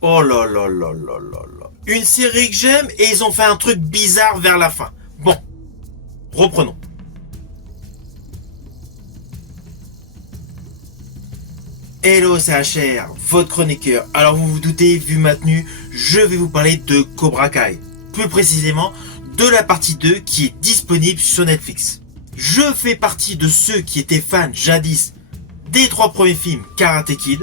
Oh là là là là là là. Une série que j'aime et ils ont fait un truc bizarre vers la fin. Bon, reprenons. Hello, c'est HR, votre chroniqueur. Alors vous vous doutez, vu ma tenue, je vais vous parler de Cobra Kai. Plus précisément, de la partie 2 qui est disponible sur Netflix. Je fais partie de ceux qui étaient fans jadis des 3 premiers films Karate Kid.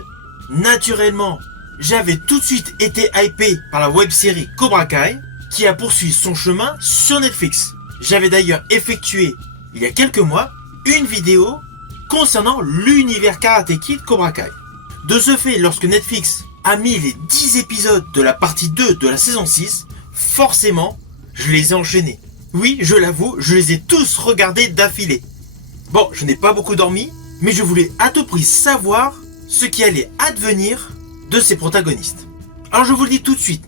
Naturellement, j'avais tout de suite été hypé par la web-série Cobra Kai qui a poursuivi son chemin sur Netflix. J'avais d'ailleurs effectué, il y a quelques mois, une vidéo concernant l'univers Karate Kid Cobra Kai. De ce fait, lorsque Netflix a mis les 10 épisodes de la partie 2 de la saison 6, forcément, je les ai enchaînés. Oui, je l'avoue, je les ai tous regardés d'affilée. Bon, je n'ai pas beaucoup dormi, mais je voulais à tout prix savoir ce qui allait advenir de ces protagonistes. Alors je vous le dis tout de suite,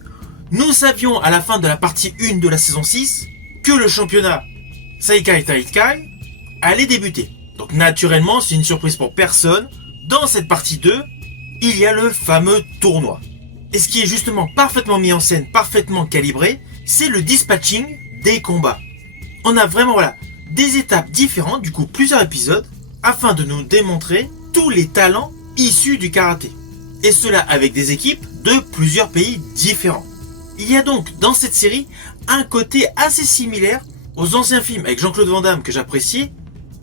nous savions à la fin de la partie 1 de la saison 6 que le championnat Seikai Taikai allait débuter. Donc naturellement, c'est une surprise pour personne, dans cette partie 2, il y a le fameux tournoi. Et ce qui est justement parfaitement mis en scène, parfaitement calibré, c'est le dispatching des combats. On a vraiment des étapes différentes, du coup plusieurs épisodes, afin de nous démontrer tous les talents issus du karaté. Et cela avec des équipes de plusieurs pays différents. Il y a donc dans cette série un côté assez similaire aux anciens films avec Jean-Claude Van Damme que j'appréciais,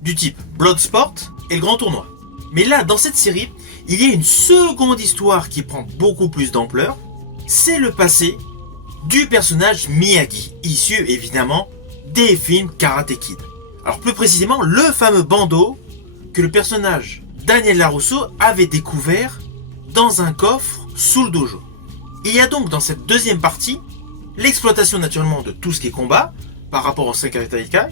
du type Bloodsport et le Grand Tournoi. Mais là, dans cette série, il y a une seconde histoire qui prend beaucoup plus d'ampleur. C'est le passé du personnage Miyagi, issu évidemment des films Karate Kid. Alors plus précisément, le fameux bandeau que le personnage Daniel LaRusso avait découvert dans un coffre sous le dojo. Il y a donc dans cette deuxième partie l'exploitation naturellement de tout ce qui est combat par rapport au Seikai Taikai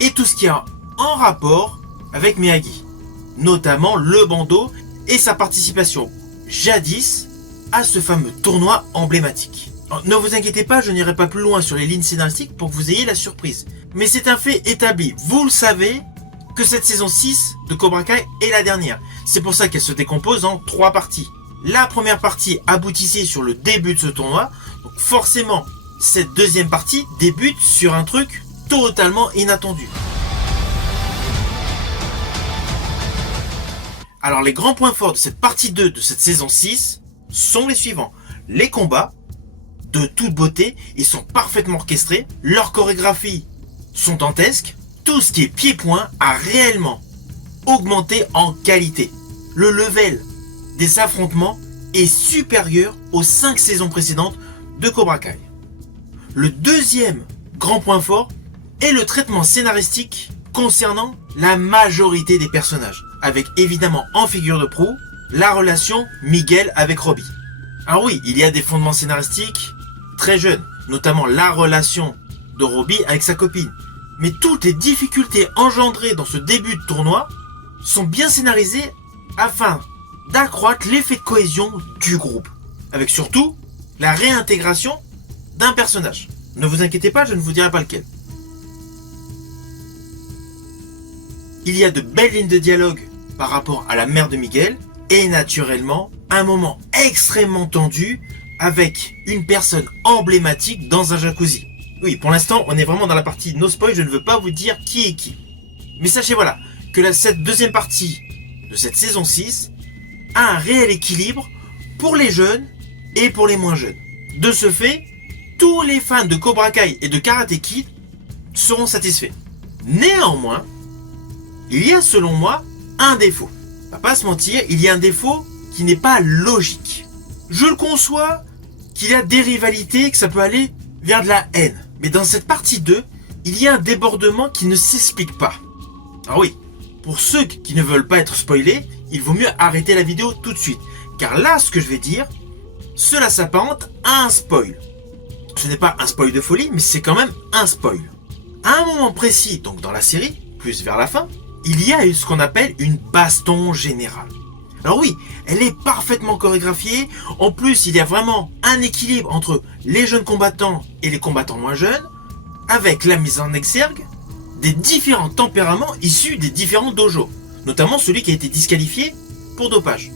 et tout ce qui a en rapport avec Miyagi, notamment le bandeau et sa participation jadis à ce fameux tournoi emblématique. Alors, ne vous inquiétez pas, je n'irai pas plus loin sur les lignes scénaristiques pour que vous ayez la surprise. Mais c'est un fait établi, vous le savez, que cette saison 6 de Cobra Kai est la dernière. C'est pour ça qu'elle se décompose en 3 parties. La première partie aboutissait sur le début de ce tournoi, donc forcément, cette deuxième partie débute sur un truc totalement inattendu. Alors les grands points forts de cette partie 2 de cette saison 6 sont les suivants. Les combats, de toute beauté, ils sont parfaitement orchestrés, leurs chorégraphies sont dantesques, tout ce qui est pied-point a réellement augmenté en qualité. Le level des affrontements est supérieur aux 5 saisons précédentes de Cobra Kai. Le deuxième grand point fort est le traitement scénaristique concernant la majorité des personnages, avec évidemment en figure de proue la relation Miguel avec Robbie. Alors oui, il y a des fondements scénaristiques très jeunes, notamment la relation de Robbie avec sa copine. Mais toutes les difficultés engendrées dans ce début de tournoi sont bien scénarisées afin d'accroître l'effet de cohésion du groupe, avec surtout la réintégration d'un personnage. Ne vous inquiétez pas, je ne vous dirai pas lequel. Il y a de belles lignes de dialogue par rapport à la mère de Miguel et naturellement un moment extrêmement tendu avec une personne emblématique dans un jacuzzi. Oui, pour l'instant, on est vraiment dans la partie no spoil, je ne veux pas vous dire qui est qui. Mais sachez que cette deuxième partie de cette saison 6 a un réel équilibre pour les jeunes et pour les moins jeunes. De ce fait, tous les fans de Cobra Kai et de Karate Kid seront satisfaits. Néanmoins, il y a selon moi un défaut. On va pas se mentir, il y a un défaut qui n'est pas logique. Je le conçois qu'il y a des rivalités, que ça peut aller vers de la haine. Mais dans cette partie 2, il y a un débordement qui ne s'explique pas. Alors oui, pour ceux qui ne veulent pas être spoilés, il vaut mieux arrêter la vidéo tout de suite. Car là, ce que je vais dire, cela s'apparente à un spoil. Ce n'est pas un spoil de folie, mais c'est quand même un spoil. À un moment précis, donc dans la série, plus vers la fin, il y a ce qu'on appelle une baston générale. Alors oui, elle est parfaitement chorégraphiée. En plus, il y a vraiment un équilibre entre les jeunes combattants et les combattants moins jeunes, avec la mise en exergue des différents tempéraments issus des différents dojos, notamment celui qui a été disqualifié pour dopage.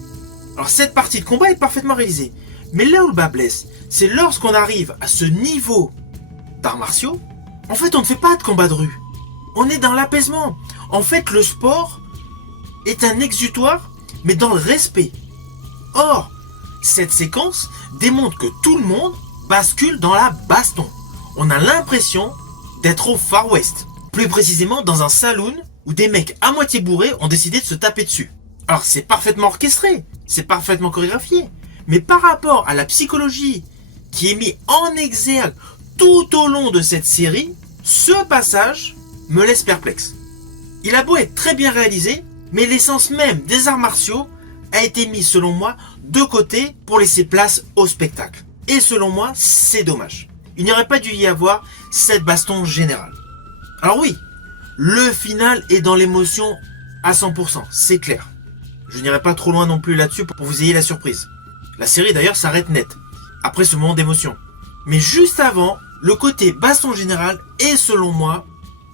Alors cette partie de combat est parfaitement réalisée. Mais là où le bas blesse, c'est lorsqu'on arrive à ce niveau d'arts martiaux, en fait on ne fait pas de combat de rue. On est dans l'apaisement. En fait le sport est un exutoire, mais dans le respect. Or, cette séquence démontre que tout le monde bascule dans la baston. On a l'impression d'être au Far West. Plus précisément dans un saloon où des mecs à moitié bourrés ont décidé de se taper dessus. Alors c'est parfaitement orchestré, c'est parfaitement chorégraphié, mais par rapport à la psychologie qui est mise en exergue tout au long de cette série, ce passage me laisse perplexe. Il a beau être très bien réalisé, mais l'essence même des arts martiaux a été mise selon moi de côté pour laisser place au spectacle. Et selon moi, c'est dommage. Il n'y aurait pas dû y avoir cette baston générale. Alors oui, le final est dans l'émotion à 100%, c'est clair. Je n'irai pas trop loin non plus là-dessus pour que vous ayez la surprise. La série d'ailleurs s'arrête net, après ce moment d'émotion. Mais juste avant, le côté baston général est selon moi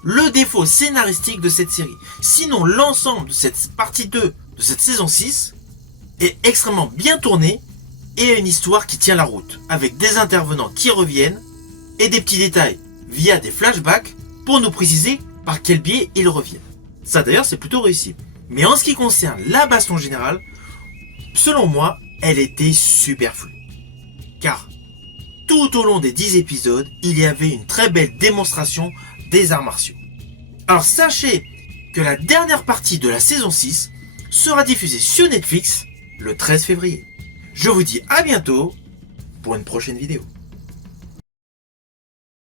le défaut scénaristique de cette série. Sinon, l'ensemble de cette partie 2 de cette saison 6 est extrêmement bien tourné et a une histoire qui tient la route, avec des intervenants qui reviennent et des petits détails via des flashbacks pour nous préciser par quel biais ils reviennent. Ça d'ailleurs c'est plutôt réussi. Mais en ce qui concerne la baston générale, selon moi, elle était superflue. Car tout au long des 10 épisodes, il y avait une très belle démonstration des arts martiaux. Alors sachez que la dernière partie de la saison 6 sera diffusée sur Netflix le 13 février. Je vous dis à bientôt pour une prochaine vidéo.